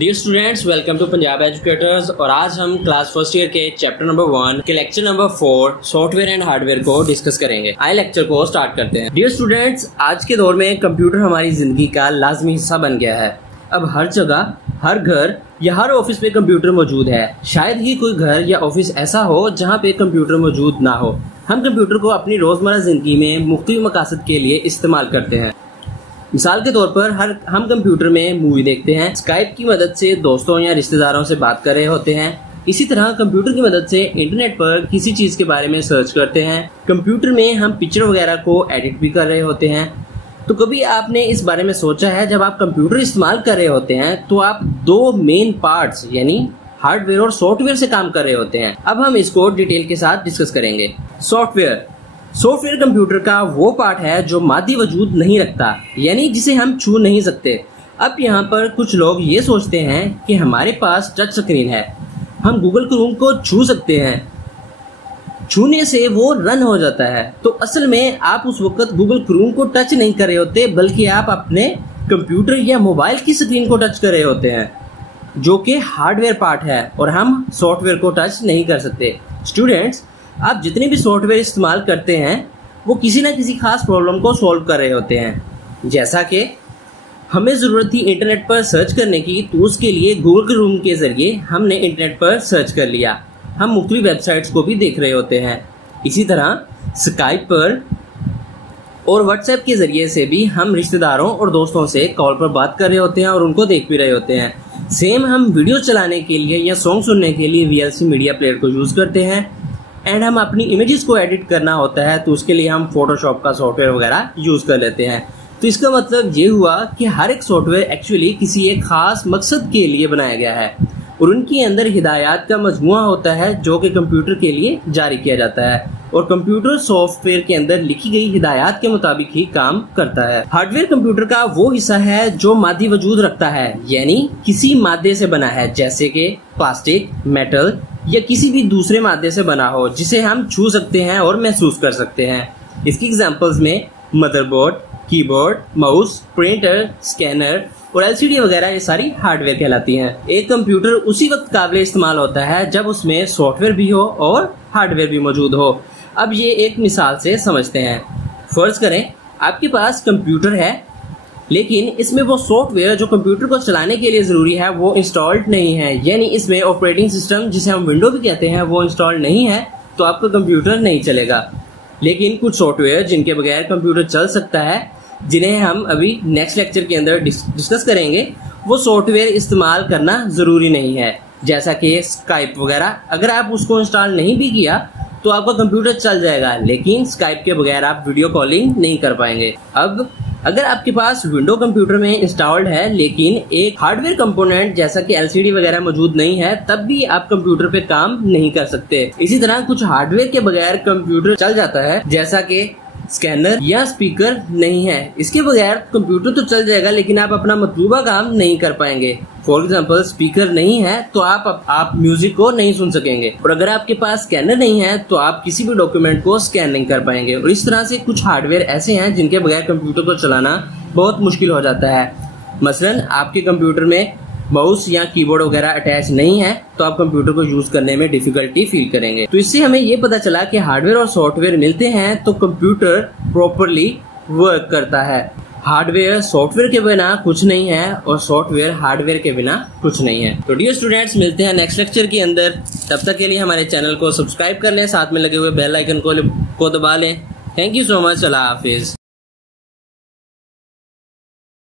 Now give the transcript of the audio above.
Dear students, welcome to Punjab educators. और आज हम क्लास फर्स्ट ईयर के चैप्टर नंबर 1 के lecture number 4 software and hardware को डिस्कस करेंगे। आइए लेक्चर को स्टार्ट करते हैं। डियर स्टूडेंट्स, आज के दौर में कंप्यूटर हमारी जिंदगी का लाजमी हिस्सा बन गया है। अब हर जगह, हर घर या हर ऑफिस में कंप्यूटर मौजूद है। शायद ही कोई घर या ऑफिस ऐसा हो जहाँ पे कंप्यूटर मौजूद ना हो। हम कंप्यूटर को अपनी रोजमर्रा जिंदगी में मुख्तलिफ मकासद के लिए इस्तेमाल करते हैं। मिसाल के तौर पर हम कंप्यूटर में मूवी देखते हैं, स्काइप की मदद से दोस्तों या रिश्तेदारों से बात कर रहे होते हैं। इसी तरह कंप्यूटर की मदद से इंटरनेट पर किसी चीज के बारे में सर्च करते हैं। कंप्यूटर में हम पिक्चर वगैरह को एडिट भी कर रहे होते हैं। तो कभी आपने इस बारे में सोचा है, जब आप कंप्यूटर इस्तेमाल कर रहे होते हैं तो आप दो मेन पार्ट्स यानी हार्डवेयर और सॉफ्टवेयर से काम कर रहे होते हैं। अब हम इसको डिटेल के साथ डिस्कस करेंगे। सॉफ्टवेयर कंप्यूटर का वो पार्ट है जो मादी वजूद नहीं रखता, यानी जिसे हम छू नहीं सकते। अब यहाँ पर कुछ लोग ये सोचते हैं कि हमारे पास टच स्क्रीन है, हम गूगल क्रोम को छू सकते हैं, छूने से वो रन हो जाता है। तो असल में आप उस वक्त गूगल क्रोम को टच नहीं कर रहे होते, बल्कि आप अपने कंप्यूटर या मोबाइल की स्क्रीन को टच कर रहे होते हैं, जो कि हार्डवेयर पार्ट है और हम सॉफ्टवेयर को टच नहीं कर सकते। स्टूडेंट्स, आप जितने भी सॉफ्टवेयर इस्तेमाल करते हैं वो किसी ना किसी खास प्रॉब्लम को सॉल्व कर रहे होते हैं। जैसा कि हमें ज़रूरत थी इंटरनेट पर सर्च करने की, तो उसके लिए गूगल क्रोम के ज़रिए हमने इंटरनेट पर सर्च कर लिया। हम मुख्तलिफ वेबसाइट्स को भी देख रहे होते हैं। इसी तरह स्काइप पर और व्हाट्सएप के ज़रिए से भी हम रिश्तेदारों और दोस्तों से कॉल पर बात कर रहे होते हैं और उनको देख भी रहे होते हैं। सेम हम वीडियो चलाने के लिए या सॉन्ग सुनने के लिए VLC मीडिया प्लेयर को यूज़ करते हैं। एंड हम अपनी इमेजेस को एडिट करना होता है, तो उसके लिए हम फोटोशॉप का सॉफ्टवेयर वगैरह यूज कर लेते हैं। तो इसका मतलब ये हुआ कि हर एक सॉफ्टवेयर एक्चुअली किसी एक खास मकसद के लिए बनाया गया है और उनके अंदर हिदायत का मजमुआ होता है जो कि कंप्यूटर के लिए जारी किया जाता है और कंप्यूटर सॉफ्टवेयर के अंदर लिखी गई हिदायत के मुताबिक ही काम करता है। हार्डवेयर कंप्यूटर का वो हिस्सा है जो मादी वजूद रखता है, यानी किसी मादे से बना है, जैसे कि प्लास्टिक, मेटल या किसी भी दूसरे मादे से बना हो, जिसे हम छू सकते हैं और महसूस कर सकते हैं। इसकी एग्जांपल्स में motherboard, keyboard, mouse, printer, scanner और LCD वगैरह ये सारी हार्डवेयर कहलाती हैं। एक कंप्यूटर उसी वक्त काबिल इस्तेमाल होता है जब उसमें सॉफ्टवेयर भी हो और हार्डवेयर भी मौजूद हो। अब ये एक मिसाल से समझते हैं। फर्ज करें आपके पास कंप्यूटर है, लेकिन इसमें वो सॉफ्टवेयर जो कंप्यूटर को चलाने के लिए जरूरी है वो इंस्टॉल्ड नहीं है, यानी इसमें ऑपरेटिंग सिस्टम जिसे हम विंडो भी कहते हैं वो इंस्टॉल्ड नहीं है, तो आपका कंप्यूटर नहीं चलेगा। लेकिन कुछ सॉफ्टवेयर जिनके बगैर कंप्यूटर चल सकता है, जिन्हें हम अभी नेक्स्ट लेक्चर के अंदर डिस्कस करेंगे, वो सॉफ्टवेयर इस्तेमाल करना जरूरी नहीं है। जैसा कि स्काइप वगैरह, अगर आप उसको इंस्टॉल नहीं भी किया तो आपका कंप्यूटर चल जाएगा, लेकिन स्काइप के बगैर आप वीडियो कॉलिंग नहीं कर पाएंगे। अब अगर आपके पास विंडो कंप्यूटर में इंस्टॉल्ड है लेकिन एक हार्डवेयर कंपोनेंट जैसा कि LCD वगैरह मौजूद नहीं है, तब भी आप कंप्यूटर पे काम नहीं कर सकते। इसी तरह कुछ हार्डवेयर के बगैर कंप्यूटर चल जाता है, जैसा कि स्कैनर या स्पीकर नहीं है। इसके बगैर कंप्यूटर तो चल जाएगा लेकिन आप अपना मतलूबा काम नहीं कर पाएंगे। फॉर एग्जाम्पल, स्पीकर नहीं है तो आप म्यूजिक को नहीं सुन सकेंगे, और अगर आपके पास स्कैनर नहीं है तो आप किसी भी डॉक्यूमेंट को स्कैन नहीं कर पाएंगे। और इस तरह से कुछ हार्डवेयर ऐसे हैं जिनके बगैर कंप्यूटर को चलाना बहुत मुश्किल हो जाता है। मसलन आपके कंप्यूटर में माउस या कीबोर्ड वगैरह अटैच नहीं है, तो आप कंप्यूटर को यूज करने में डिफिकल्टी फील करेंगे। तो इससे हमें ये पता चला कि हार्डवेयर और सॉफ्टवेयर मिलते हैं तो कंप्यूटर प्रॉपरली वर्क करता है। हार्डवेयर सॉफ्टवेयर के बिना कुछ नहीं है और सॉफ्टवेयर हार्डवेयर के बिना कुछ नहीं है। तो डियर स्टूडेंट्स, मिलते हैं नेक्स्ट लेक्चर के अंदर। तब तक के लिए हमारे चैनल को सब्सक्राइब कर लें, साथ में लगे हुए बेल आइकन को दबा लें। Thank you so much. Allah Hafiz.